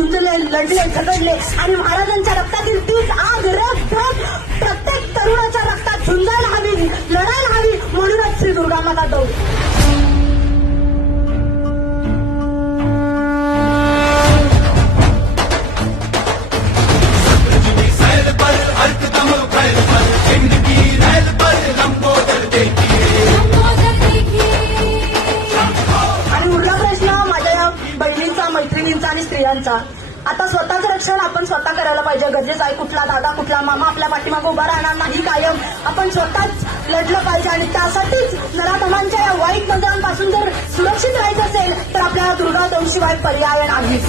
झुंजले, लढले, झगडले आणि महाराजांच्या रक्तातील तीच आग, रग, धग प्रत्येक तरुणाच्या रक्तात झुंजायला हवी, लढायला हवी. म्हणूनच श्री दुर्गा माता दौड. मैत्रिणींचा आणि स्त्रियांचा. आता स्वतःचं रक्षण आपण स्वतः करायला पाहिजे. गरजेचं आहे. कुठला दादा, कुठला मामा आपल्या पाठीमागे उभा राहणार नाही कायम. आपण स्वतःच लढलं पाहिजे आणि त्यासाठीच नराधमांच्या या वाईट नजरांपासून जर सुरक्षित राहायचं असेल तर आपल्याला दुर्गा दौडशिवाय पर्याय नाही.